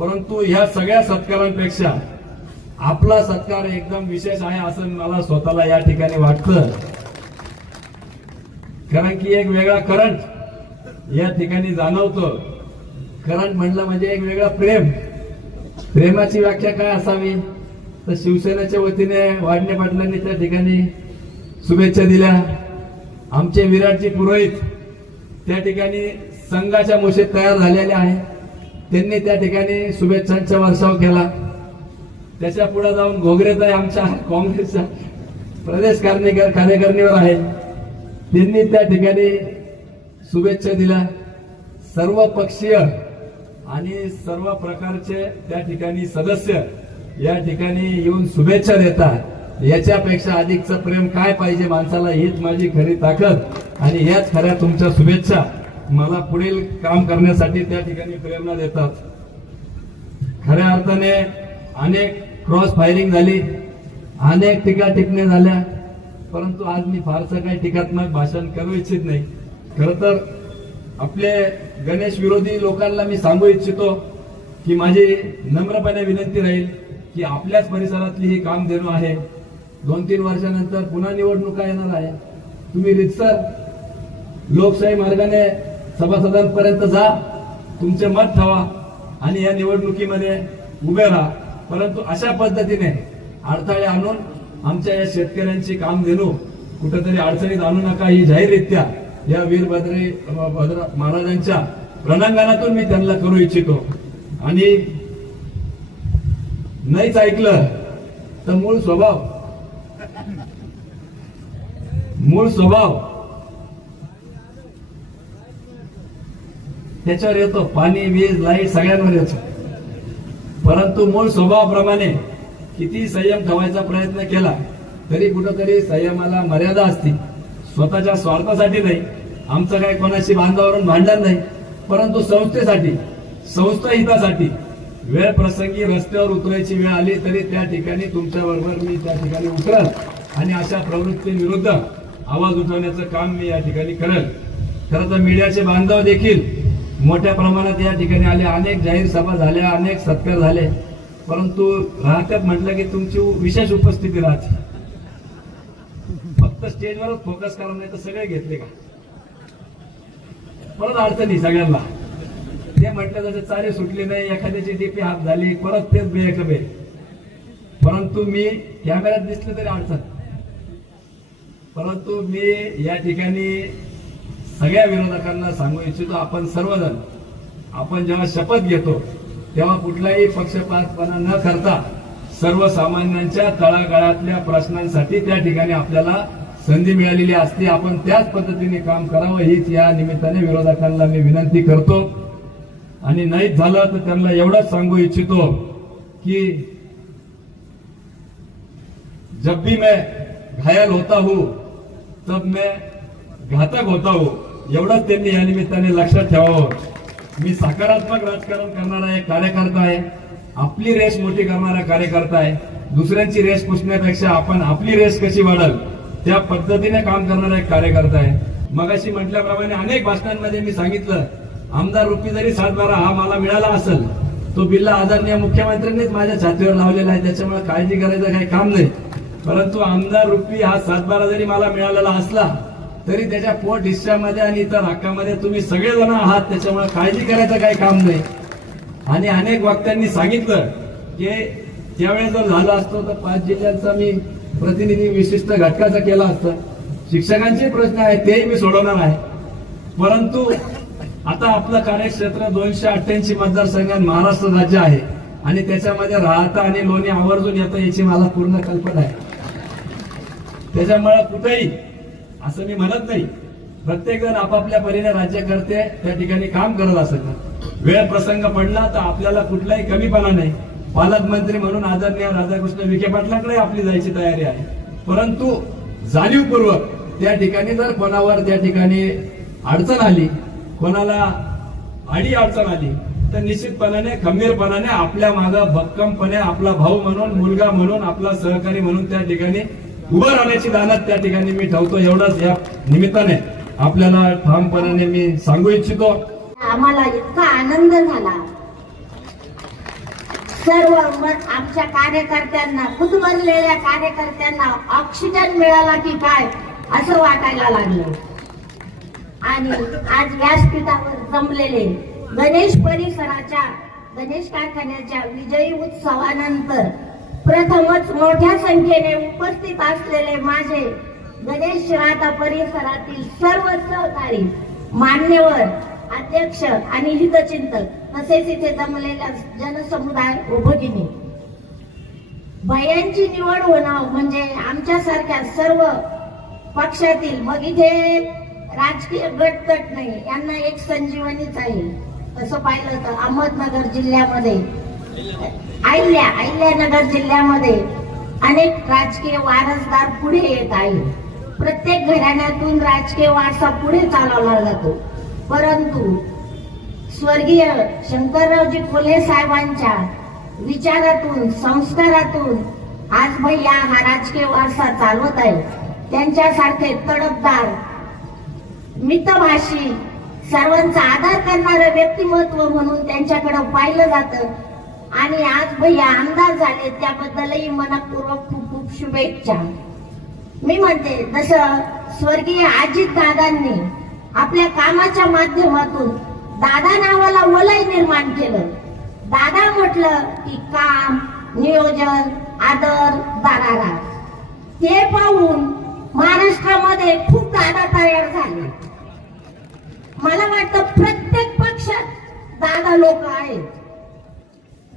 परंतु ह्या सगळ्या सत्कारांपेक्षा आपला सत्कार एकदम विशेष आहे असं मला स्वतःला या ठिकाणी वाटतं. कारण की एक वेगळा करंट या ठिकाणी जाणवतो. करंट म्हणलं म्हणजे एक वेगळा प्रेम. प्रेमाची व्याख्या काय असावी तर शिवसेनेच्या वतीने वाढणे पाटलांनी त्या ठिकाणी शुभेच्छा दिल्या. आमचे विराटजी पुरोहित त्या ठिकाणी संघाच्या मोशेत तयार झालेले आहे. त्यांनी त्या ठिकाणी शुभेच्छांचा वर्षाव केला. त्याच्या पुढे जाऊन घोगरेताई आमच्या काँग्रेसच्या प्रदेश कार्यकारिणीवर आहे. त्यांनी त्या ठिकाणी शुभेच्छा दिल्या. सर्व पक्षीय आणि सर्व प्रकारचे त्या ठिकाणी सदस्य या ठिकाणी येऊन शुभेच्छा देतात. याच्यापेक्षा अधिकचं प्रेम काय पाहिजे माणसाला, हीच माझी खरी ताकद आणि ह्याच खऱ्या तुमच्या शुभेच्छा मला पुढील काम करण्यासाठी त्या ठिकाणी प्रेरणा देतात. खऱ्या अर्थाने अनेक क्रॉस फायरिंग झाली, अनेक टीका टिप्पणी झाल्या, परंतु आज मी फारसं काही टीकात्मक भाषण करू इच्छित नाही. खरं तर आपले गणेश विरोधी लोकांना मी सांगू इच्छितो की माझी नम्रपणे विनंती राहील की आपल्याच परिसरातली ही काम देणं आहे. 2-3 वर्षानंतर पुन्हा निवडणुका येणार आहे. तुम्ही रितसर लोकशाही मार्गाने सभासदांपर्यंत जा, तुमचे मत ठेवा आणि या निवडणुकीमध्ये उभे राहा. परंतु अशा पद्धतीने अडथळे आणून आमच्या या शेतकऱ्यांची काम देणू कुठेतरी अडचणीत आणू नका, ही जाहीररित्या या वीरभद्र महाराजांच्या रणांगणातून मी त्यांना करू इच्छितो. आणि नाहीच ऐकलं तर मूळ स्वभाव त्याच्यावर येतो. पाणी, वीज, लाईट सगळ्यांवर येतो. परंतु मूळ स्वभावाप्रमाणे किती संयम ठेवायचा प्रयत्न केला तरी कुठंतरी संयमाला मर्यादा असते. स्वतःच्या स्वार्थासाठी नाही, आमचं काही कोणाशी बांधावरून भांडण नाही, परंतु संस्थेसाठी, संस्था हितासाठी वेळ प्रसंगी रस्त्यावर उतरायची वेळ आली तरी त्या ठिकाणी तुमच्या बरोबर मी त्या ठिकाणी उतरल आणि अशा प्रवृत्तींविरुद्ध आवाज उठवण्याचं काम मी या ठिकाणी करेल. खरं तर मीडियाचे बांधव देखील मोठ्या प्रमाणात या ठिकाणी आले. अनेक जाहीर सभा झाल्या, अनेक सत्कार झाले, परंतु राहत्यात म्हटलं की तुमची विशेष उपस्थिती राहते. फक्त स्टेजवरच फोकस करा, नाही तर सगळे घेतले का परत अडचणी सगळ्यांना. ते म्हटलं त्याचे चारी सुटली नाही, एखाद्याची डीपी हात झाली, परत तेच बेकबे. परंतु मी कॅमेऱ्यात दिसले तरी अडचण. परंतु मी या ठिकाणी सगळ्या विरोधकांना सांगू इच्छितो, आपण सर्वजण आपण जेव्हा शपथ घेतो तेव्हा कुठलाही पक्षपातपणा न करता सर्वसामान्यांच्या तळागाळातल्या प्रश्नांसाठी त्या ठिकाणी आपल्याला संधी मिळालेली असते. आपण त्याच पद्धतीने काम करावं हीच या निमित्ताने विरोधकांना मी विनंती करतो. आणि नाहीच झालं तर त्यांना एवढंच सांगू इच्छितो की जब भी मैं घायल होता हूं तब मैं घातक होता हूं, एवढंच त्यांनी या निमित्ताने लक्षात ठेवावं. मी सकारात्मक राजकारण करणारा एक कार्यकर्ता आहे, आपली रेस मोठी करणारा कार्यकर्ता आहे. दुसऱ्यांची रेस पुसण्यापेक्षा आपण आपली रेस कशी वाढल त्या पद्धतीने काम करणारा एक कार्यकर्ता आहे. मगाशी म्हटल्याप्रमाणे अनेक भाषणांमध्ये मी सांगितलं, आमदार रूपी जरी 7-12 हा मला मिळाला असेल, तो बिल्ला आदरणीय मुख्यमंत्र्यांनीच माझ्या छातीवर लावलेला आहे, त्याच्यामुळे काळजी करायचं काही काम नाही. परंतु आमदार रूपी हा 7-12 जरी मला मिळालेला असला तरी त्याच्या पोट हिस्सामध्ये आणि इतर हक्कामध्ये तुम्ही सगळेजण आहात, त्याच्यामुळे काळजी करायचं काही काम नाही. आणि अनेक वक्त्यांनी सांगितलं की त्यावेळेस जर झालं असतं तर 5 जिल्ह्यांचा मी प्रतिनिधी विशिष्ट घटकाचा केला असता. शिक्षकांचे प्रश्न आहेत तेही मी सोडवणार आहे. परंतु आता आपलं कार्यक्षेत्र 288 मतदारसंघात महाराष्ट्र राज्य आहे आणि त्याच्यामध्ये राहता आणि लोणी आवर्जून येतं याची मला पूर्ण कल्पना आहे. त्याच्यामुळे कुठेही असं मी म्हणत नाही, प्रत्येक जण आपापल्या परीने राज्य करते, त्या ठिकाणी काम करत असत. वेळ प्रसंग पडला तर आपल्याला कुठलाही कमीपणा नाही. पालकमंत्री म्हणून आदरणीय राधाकृष्ण विखे पाटलांकडे आपली जायची तयारी आहे. परंतु जाणीवपूर्वक त्या ठिकाणी जर कोणावर त्या ठिकाणी अडचण आली, कोणाला आडी अडचण आली तर निश्चितपणाने खंबीरपणाने आपल्या मागं भक्कमपणे आपला भाऊ म्हणून, मुलगा म्हणून, आपला सहकारी म्हणून त्या ठिकाणी उभं राहण्याची दानत त्या ठिकाणी मी ठेवतो. एवढंच या निमित्ताने आपल्याला ठामपणाने मी सांगू इच्छितो. आम्हाला इतका आनंद झाला सर्व आमच्या कार्यकर्त्यांना, कुदमरलेल्या कार्यकर्त्यांना ऑक्सिजन मिळाला की काय असं वाटायला लागलं. आणि आज व्यासपीठावर जमलेले गणेश परिसराच्या, गणेश कारखान्याच्या विजयी उत्सवानंतर प्रथमच मोठ्या संख्येने उपस्थित असलेले माझे गणेश राहता परिसरातील सर्व सहकारी, मान्यवर, अध्यक्ष आणि हितचिंतक तसेच इथे जमलेल्या जनसमुदाय व भगिनी, भयांची निवड होणं म्हणजे आमच्यासारख्या सर्व पक्षातील, मग इथे राजकीय गटतट नाही, यांना एक संजीवनीच आहे. तसं पाहिलं तर अहमदनगर जिल्ह्यामध्ये, अहिल्यानगर जिल्ह्यामध्ये अनेक राजकीय वारसदार पुढे येत आहे. प्रत्येक घराण्यातून राजकीय वारसा पुढे चालवला जातो. परंतु स्वर्गीय शंकररावजी कोल्हे साहेबांच्या विचारातून, संस्कारातून आज भैया हा राजकीय वारसा चालवत आहे. त्यांच्यासारखे तडफदार, मितभाषी, सर्वांचा आदर करणारं व्यक्तिमत्व म्हणून त्यांच्याकडे पाहिलं जातं. आणि आज भैया आमदार झाले त्याबद्दलही मनपूर्वक खूप खूप शुभेच्छा. मी म्हणते जसं स्वर्गीय अजितदादांनी आपल्या कामाच्या माध्यमातून दादा नावाला वलय निर्माण केलं. दादा म्हटलं की काम, नियोजन, आदर, दरारा, ते पाहून महाराष्ट्रामध्ये खूप दादा तयार झाले. मला वाटतं प्रत्येक पक्षात दादा लोक आहेत.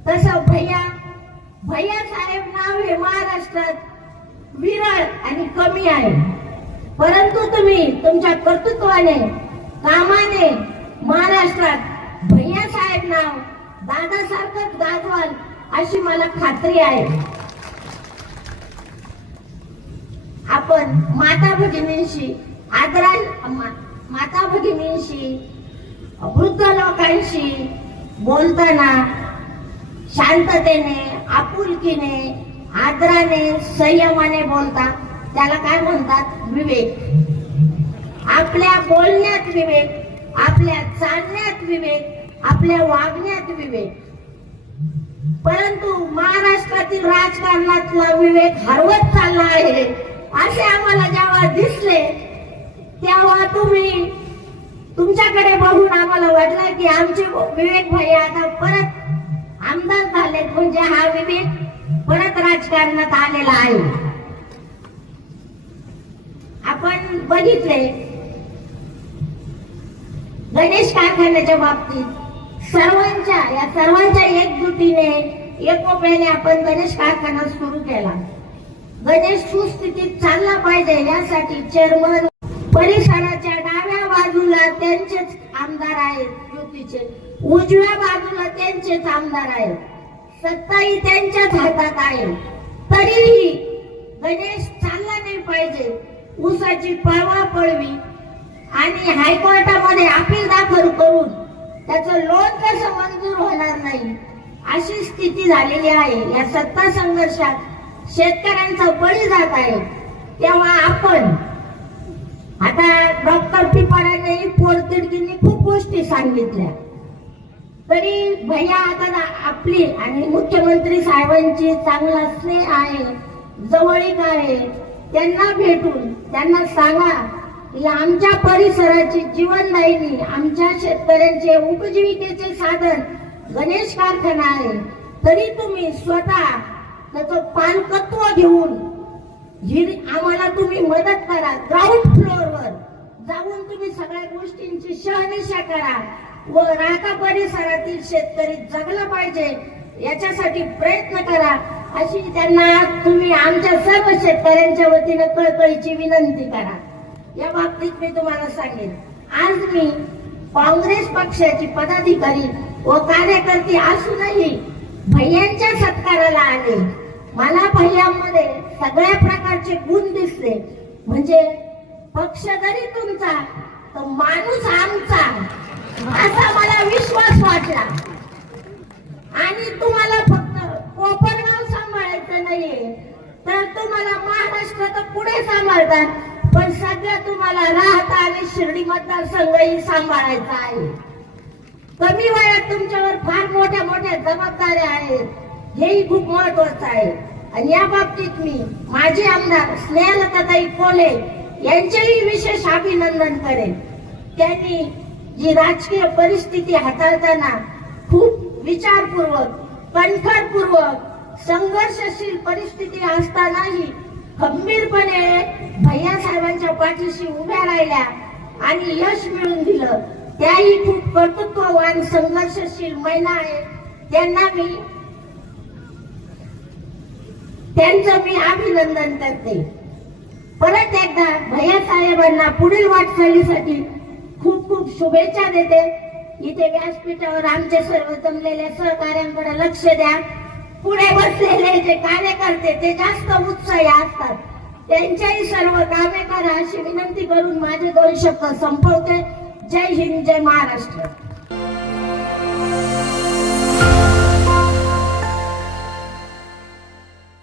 तसं भैया साहेब नाव हे महाराष्ट्रात विरळ आणि कमी आहे. परंतु तुम्ही तुमच्या कर्तृत्वाने, कामाने महाराष्ट्रात भैया साहेब नाव दादासारखंच गाजवाल अशी मला खात्री आहे. आपण माता भगिनींशी वृद्ध लोकांशी बोलताना शांततेने, आपुलकीने, आदराने, संयमाने बोलता, त्याला काय म्हणतात? विवेक. आपल्या बोलण्यात विवेक, आपल्या चालण्यात विवेक, आपल्या वागण्यात विवेक. परंतु महाराष्ट्रातील राजकारणातला विवेक हरवत चालला आहे असे आम्हाला जेव्हा दिसले तेव्हा तुमच्याकडे बघून आम्हाला वाटलं की आमचे विवेक भाई आता परत आमदार झालेत, म्हणजे हा विवेक परत राजकारणात आलेला आहे. आपण बघितले गणेश कारखान्याच्या बाबतीत सर्वांच्या एकजुटीने, एकोप्याने आपण गणेश कारखाना सुरू केला. गणेश सुस्थितीत चालला पाहिजे यासाठी चेअरमन परिसराच्या डाव्या बाजूला त्यांचेच आमदार आहेत, युतीचे, उजव्या बाजूला त्यांचेच आमदार आहेत, सत्ताही त्यांच्याच हातात आहे. तरीही गणेश चालला नाही पाहिजे. ऊसाची पळवा पळवी आणि हायकोर्टामध्ये अपील दाखल करून त्याचं लोन कसं मंजूर होणार नाही अशी स्थिती झालेली आहे. या सत्ता संघर्षात शेतकऱ्यांचा बळी जात आहे. तेव्हा आपण आता डॉक्टर पिपाऱ्यांनी, पोरतिडकींनी खूप गोष्टी सांगितल्या, तरी भैया आता आपली आणि मुख्यमंत्री साहेबांची चांगला स्नेह आहे, जवळीक आहे. त्यांना भेटून त्यांना सांगा की आमच्या परिसराची जीवनदायिनी, आमच्या शेतकऱ्यांचे उपजीविकेचे साधन गणेश कारखाना आहे. तरी तुम्ही स्वतः त्याचं पालकत्व घेऊन आम्हाला तुम्ही मदत करा. ग्राउंड फ्लोअरवर जाऊन तुम्ही सगळ्या गोष्टींची शहानिशा करा व राहता परिसरातील शेतकरी जगला पाहिजे याच्यासाठी प्रयत्न करा अशी त्यांना तुम्ही आमच्या सर्व शेतकऱ्यांच्या वतीने कळकळीची विनंती करा. या बाबतीत मी तुम्हाला सांगेन, आज मी काँग्रेस पक्षाची पदाधिकारी व कार्यकर्ते असूनही भैयांच्या सत्काराला आले. मला भैयांमध्ये सगळ्या प्रकारचे गुण दिसले. म्हणजे पक्ष जरी तुमचा तर माणूस आमचा असा मला विश्वास वाटला. आणि तुम्हाला फक्त कोपरगाव सांभाळायचं नाहीये तर तुम्हाला महाराष्ट्रात पुढे सांभाळतात, पण सगळं तुम्हाला राहता आणि शिर्डी मतदारसंघही सांभाळायचा आहे. कमी वयात तुमच्यावर फार मोठ्या मोठ्या जबाबदाऱ्या आहेत. हेही खूप महत्वाचं आहे. आणि या बाबतीत मी माजी आमदार स्नेहलताताई कोले यांचेही विशेष अभिनंदन करेन. त्यांनी जी राजकीय परिस्थिती हाताळताना खूप विचारपूर्वक, कणखरपूर्वक, संघर्षशील परिस्थिती असतानाही खंबीरपणे भैयासाहेबांच्या पाठीशी उभ्या राहिल्या आणि यश मिळवून दिलं. त्याही खूप कर्तृत्ववान संघर्षशील महिला आहेत. त्यांचं मी अभिनंदन करते. परत एकदा भैयासाहेबांना पुढील वाटचालीसाठी खूप खूप शुभेच्छा देते. इथे व्यासपीठावर आमचे सर्व जमलेल्या सहकार्यांकडे लक्ष द्या. पुढे बसलेले जे कार्यकर्ते ते जास्त उत्साही असतात, त्यांच्याही सर्व कामे करा अशी विनंती करून माझे 2 शब्द संपवते. जय हिंद, जय महाराष्ट्र.